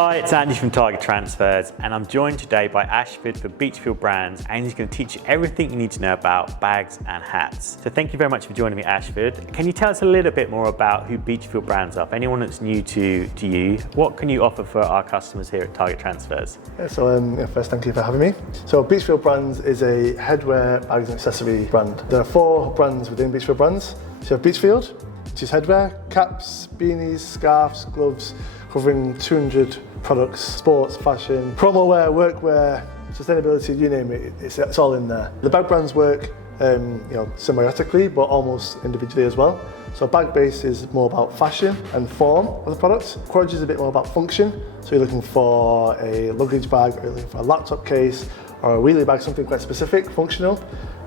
Hi, it's Andy from Target Transfers, and I'm joined today by Ashford for Beechfield Brands, and he's going to teach you everything you need to know about bags and hats. So thank you very much for joining me, Ashford. Can you tell us a little bit more about who Beechfield Brands are? For anyone that's new to you, what can you offer for our customers here at Target Transfers? First, thank you for having me. So Beechfield Brands is a headwear, bags and accessory brand. There are 4 brands within Beechfield Brands. So you have Beechfield, which is headwear, caps, beanies, scarves, gloves, covering 200 products, sports, fashion, promo wear, workwear, sustainability, you name it, it's all in there. The bag brands work symbiotically, but almost individually as well. So bag base is more about fashion and form of the products. Quadge is a bit more about function. So you're looking for a luggage bag, or you're looking for a laptop case, or a wheelie bag, something quite specific, functional.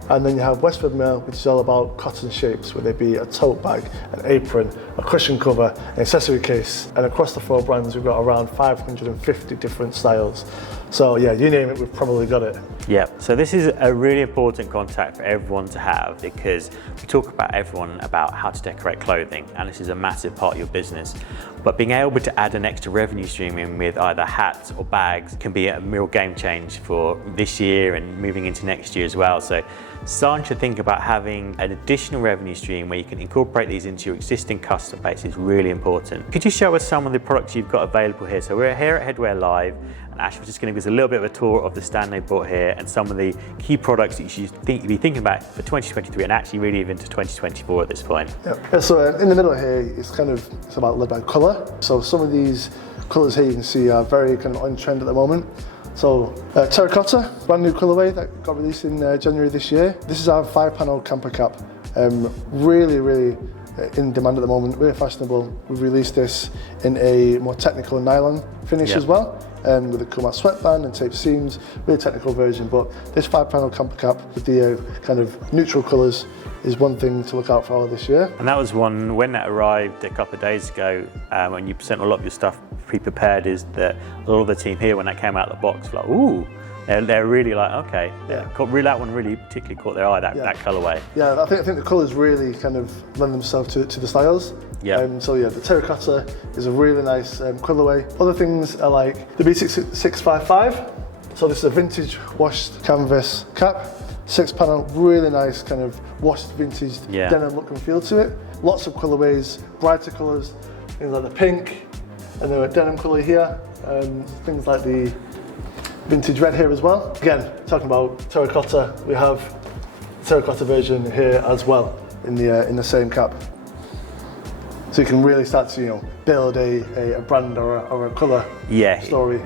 And then you have Westford Mill, which is all about cotton shapes, whether it be a tote bag, an apron, a cushion cover, an accessory case. And across the 4 brands, we've got around 550 different styles. So yeah, you name it, we've probably got it. Yeah, so this is a really important contact for everyone to have, because we talk about how to decorate clothing, and this is a massive part of your business. But being able to add an extra revenue stream in with either hats or bags can be a real game change for this year and moving into next year as well. So starting to think about having an additional revenue stream where you can incorporate these into your existing customer base is really important. Could you show us some of the products you've got available here? So we're here at Headwear Live, and Ash was just going to give us a little bit of a tour of the stand they bought here and some of the key products that you should be thinking about for 2023 and actually really even to 2024 at this point. Yeah. So in the middle here, it's about led by colour. So some of these colours here you can see are very kind of on trend at the moment. So terracotta, brand new colourway that got released in January this year. This is our 5-panel camper cap. Really in demand at the moment, really fashionable. We've released this in a more technical nylon finish as well, with a Kumat sweatband and taped seams, really technical version. But this 5-panel camper cap with the kind of neutral colours is one thing to look out for this year. And that was one, when that arrived a couple of days ago, when you sent a lot of your stuff pre-prepared, is that a lot of the team here, when that came out of the box, were like, ooh, they're really like, okay. Yeah. That one really particularly caught their eye, that colourway. Yeah, I think the colours really kind of lend themselves to the styles. Yeah. The terracotta is a really nice colourway. Other things are like the BC655. So this is a vintage washed canvas cap. 6-panel, really nice kind of washed vintage denim look and feel to it. Lots of colourways, brighter colours, things like the pink, and then a denim colour here, things like the vintage red here as well. Again, talking about terracotta, we have the terracotta version here as well in the same cap. So you can really start to build a brand or a colour story.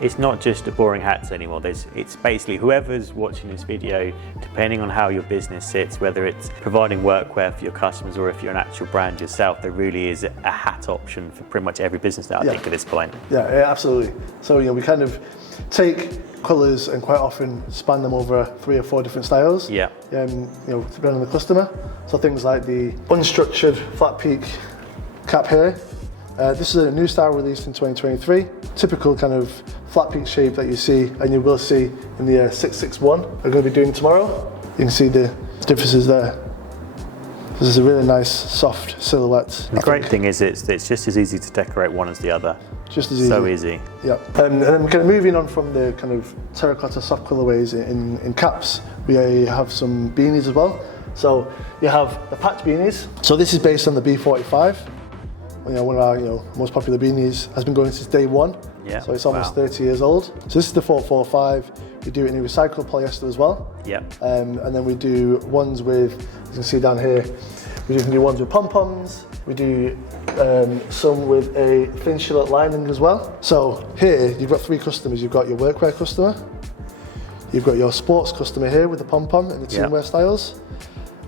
It's not just the boring hats anymore. It's basically whoever's watching this video, depending on how your business sits, whether it's providing workwear for your customers or if you're an actual brand yourself, there really is a hat option for pretty much every business now, I think, at this point. Yeah, absolutely. So we kind of take colours and quite often span them over 3 or 4 different styles. Yeah. Depending on the customer. So things like the Unstructured flat peak cap here. This is a new style released in 2023. Typical kind of flat peak shape that you see, and you will see in the 661 we're going to be doing tomorrow. You can see the differences there. This is a really nice, soft silhouette. The great thing is it's just as easy to decorate one as the other. Just as easy. So easy. Yeah. And then kind of moving on from the kind of terracotta soft colourways in caps, we have some beanies as well. So you have the patch beanies. So this is based on the B45. One of our most popular beanies, has been going since day one. Yeah. So it's almost 30 years old. So this is the 445. We do it in recycled polyester as well. Yeah. And then we do ones with, as you can see down here, we can do ones with pom-poms. We do some with a thin shillette lining as well. So here you've got 3 customers. You've got your workwear customer, you've got your sports customer here with the pom-pom and the teamwear styles,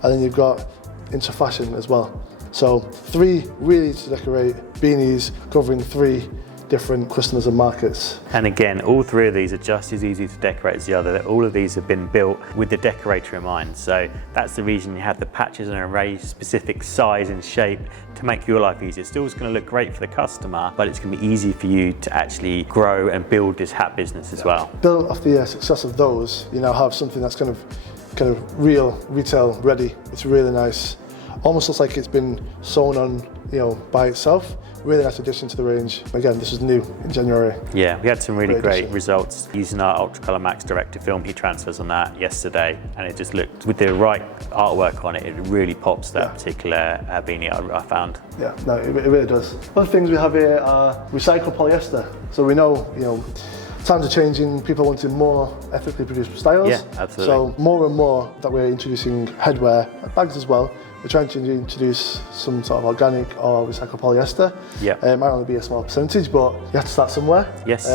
and then you've got into fashion as well. So 3 really easy to decorate beanies covering 3 different customers and markets. And again, all 3 of these are just as easy to decorate as the other. All of these have been built with the decorator in mind. So that's the reason you have the patches and a very specific size and shape to make your life easier. It's still going to look great for the customer, but it's going to be easy for you to actually grow and build this hat business as well. Built off the success of those, you now have something that's kind of real retail ready. It's really nice. almost looks like it's been sewn on, by itself. Really nice addition to the range. Again, this was new in January. Yeah, we had some really great results using our Ultracolor Max direct-to-film heat transfers on that yesterday, and it just looked, with the right artwork on it, it really pops that particular beanie I found. Yeah, no, it really does. Other things we have here are recycled polyester. So we know, times are changing, people are wanting more ethically produced styles. Yeah, absolutely. So more and more that we're introducing headwear, bags as well, we're trying to introduce some sort of organic or recycled polyester. Yeah. It might only be a small percentage, but you have to start somewhere. Yes.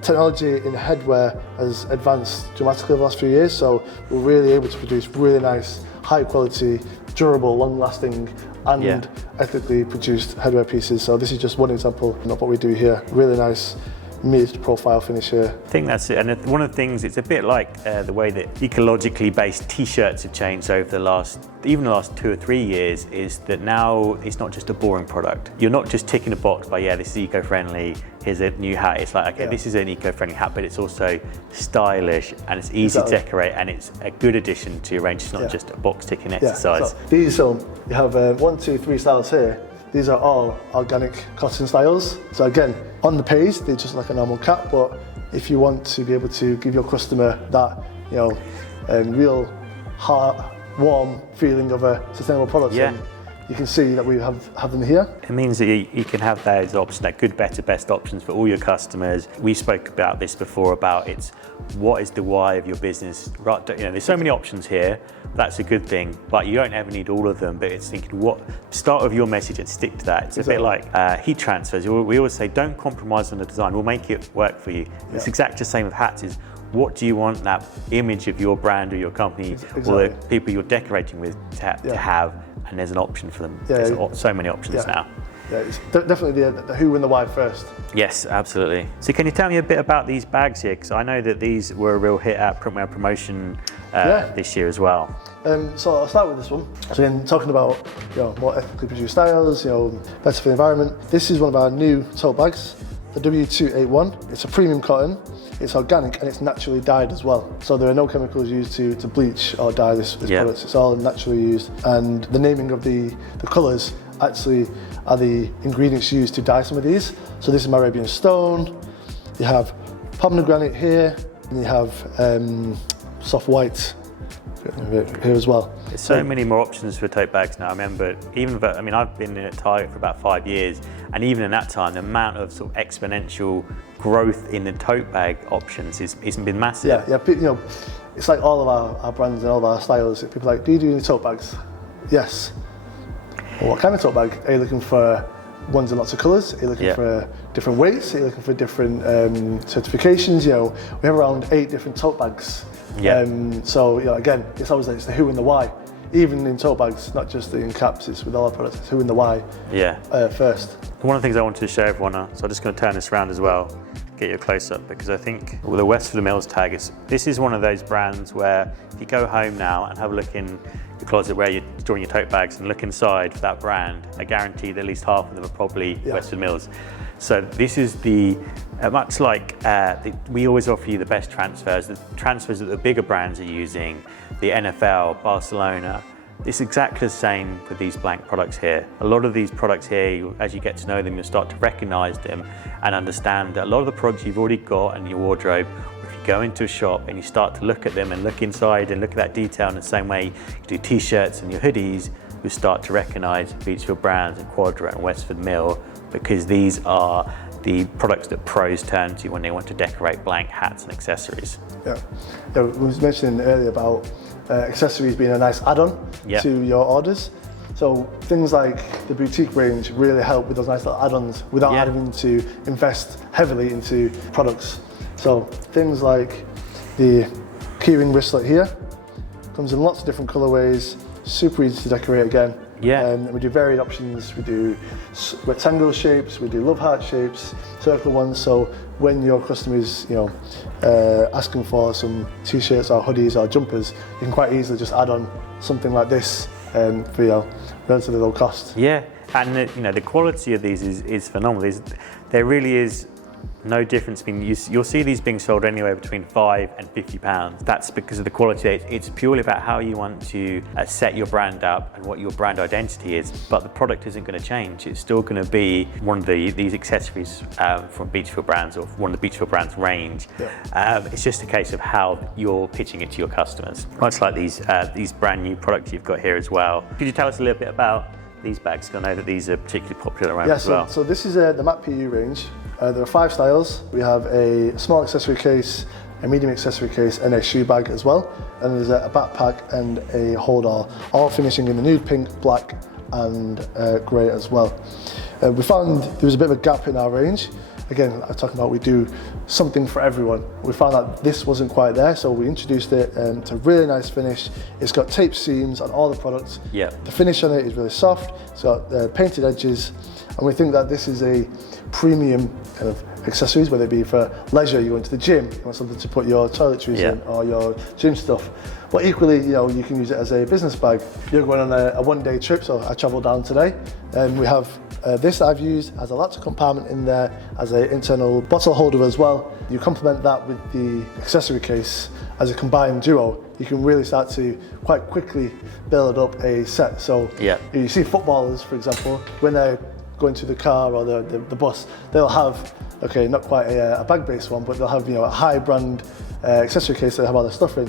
Technology in headwear has advanced dramatically over the last few years, so we're really able to produce really nice, high quality, durable, long lasting and ethically produced headwear pieces. So this is just one example of what we do here. Really nice mid-profile finish here. I think that's it, and one of the things, it's a bit like the way that ecologically based t-shirts have changed over the last 2 or 3 years, is that now it's not just a boring product. You're not just ticking a box by, this is eco-friendly, here's a new hat. It's like, okay, this is an eco-friendly hat, but it's also stylish and it's easy to decorate and it's a good addition to your range. It's not just a box ticking exercise. So these, you have 1, 2, 3 styles here. These are all organic cotton styles. So again, on the page, they're just like a normal cap, but if you want to be able to give your customer that, real heart, warm feeling of a sustainable product, then you can see that we have them here. It means that you can have those options, that good, better, best options for all your customers. We spoke about this before, about what is the why of your business. Right, there's so many options here. That's a good thing, but you don't ever need all of them. But it's thinking, start with your message and stick to that. It's a bit like heat transfers. We always say, don't compromise on the design. We'll make it work for you. It's exactly the same with hats. Is what do you want that image of your brand or your company or the people you're decorating with to have? And there's an option for them. There's so many options now. Yeah, it's definitely the who and the why first. Yes, absolutely. So can you tell me a bit about these bags here? Because I know that these were a real hit at Printwear Promotion this year as well. So I'll start with this one. So again, talking about more ethically produced styles, better for the environment. This is one of our new tote bags, the W281. It's a premium cotton. It's organic and it's naturally dyed as well. So there are no chemicals used to bleach or dye this product. It's all naturally used. And the naming of the colours actually are the ingredients used to dye some of these. So this is Arabian stone, you have pomegranate here, and you have soft white here as well. There's so many more options for tote bags now. I remember, I've been in at Target for about 5 years, and even in that time, the amount of sort of exponential growth in the tote bag options has been massive. Yeah. It's like all of our brands and all of our styles. People are like, do you do any tote bags? Yes. Well, what kind of tote bag? Are you looking for ones in lots of colours? Are you looking for different weights? Are you looking for different certifications? We have around 8 different tote bags. So again, it's always it's the who and the why. Even in tote bags, not just in caps, it's with all our products, it's who and the why first. One of the things I wanted to show everyone, so I'm just going to turn this around as well, get you a close-up, because I think with the Westford Mills tag, this is one of those brands where if you go home now and have a look in your closet where you're storing your tote bags and look inside for that brand, I guarantee that at least half of them are probably Westford Mills. So this is much like we always offer you the best transfers, the transfers that the bigger brands are using, the NFL, Barcelona. It's exactly the same with these blank products here. A lot of these products here, as you get to know them, you'll start to recognize them and understand that a lot of the products you've already got in your wardrobe, if you go into a shop and you start to look at them and look inside and look at that detail in the same way you do t-shirts and your hoodies, you'll start to recognize Beechfield Brands and Quadra and Westford Mill, because these are the products that pros turn to when they want to decorate blank hats and accessories. We was mentioning earlier about accessories being a nice add-on to your orders. So things like the boutique range really help with those nice little add-ons without having to invest heavily into products. So things like the keyring wristlet here, comes in lots of different colorways, super easy to decorate again. And we do varied options. We do rectangle shapes, we do love heart shapes, circle ones. So when your customer is, asking for some t-shirts or hoodies or jumpers, you can quite easily just add on something like this for relatively low cost. Yeah, and the quality of these is phenomenal. There really is No difference. You'll see these being sold anywhere between £5 and £50. That's because of the quality. It's purely about how you want to set your brand up and what your brand identity is, but the product isn't going to change. It's still going to be one of these accessories from Beechfield Brands, or one of the Beechfield Brands range. Yeah. It's just a case of how you're pitching it to your customers. Much like these brand new products you've got here as well. Could you tell us a little bit about these bags? I know that these are particularly popular around as well. So this is the Matte PU range. There are 5 styles. We have a small accessory case, a medium accessory case, and a shoe bag as well. And there's a backpack and a hold all finishing in the nude pink, black, and grey as well. We found there was a bit of a gap in our range. Again, I'm talking about we do something for everyone. We found that this wasn't quite there, so we introduced it. It's a really nice finish. It's got tape seams on all the products. Yeah. The finish on it is really soft. It's got painted edges, and we think that this is a premium kind of accessories, whether it be for leisure, you go into the gym, you want something to put your toiletries in, or your gym stuff. But equally, you can use it as a business bag. You're going on a one-day trip, so I travelled down today, and we have this I've used as a laptop compartment in there, as an internal bottle holder as well. You complement that with the accessory case as a combined duo, you can really start to quite quickly build up a set. So you see footballers, for example, when they're going to the car or the bus, they'll have, okay, not quite a bag-based one, but they'll have a high brand accessory case they have all their stuff in.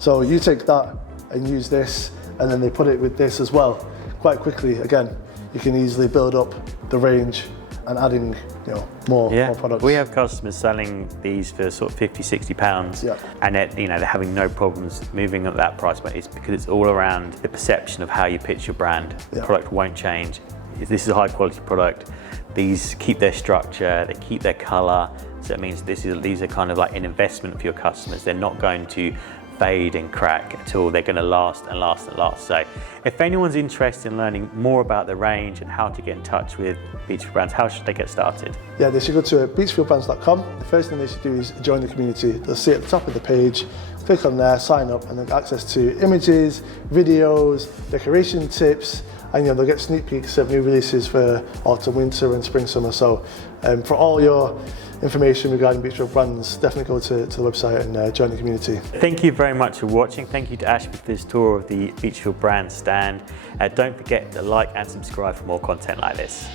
So you take that and use this, and then they put it with this as well. Quite quickly, again, you can easily build up the range and adding more products. We have customers selling these for sort of £50–60, and they're having no problems moving up that price point. It's because it's all around the perception of how you pitch your brand. The product won't change. This is a high quality product. These keep their structure, they keep their colour, so it means these are kind of like an investment for your customers. They're not going to fade and crack at all. They're going to last and last and last. So if anyone's interested in learning more about the range and how to get in touch with Beechfield Brands, how should they get started? Yeah, they should go to beechfieldbrands.com. The first thing they should do is join the community. They'll see at the top of the page, click on there, sign up, and they'll get access to images, videos, decoration tips, and they'll get sneak peeks of new releases for autumn, winter, and spring, summer. So for all your information regarding Beechfield Brands, definitely go to the website and join the community. Thank you very much for watching. Thank you to Ash for this tour of the Beechfield Brands stand. Don't forget to like and subscribe for more content like this.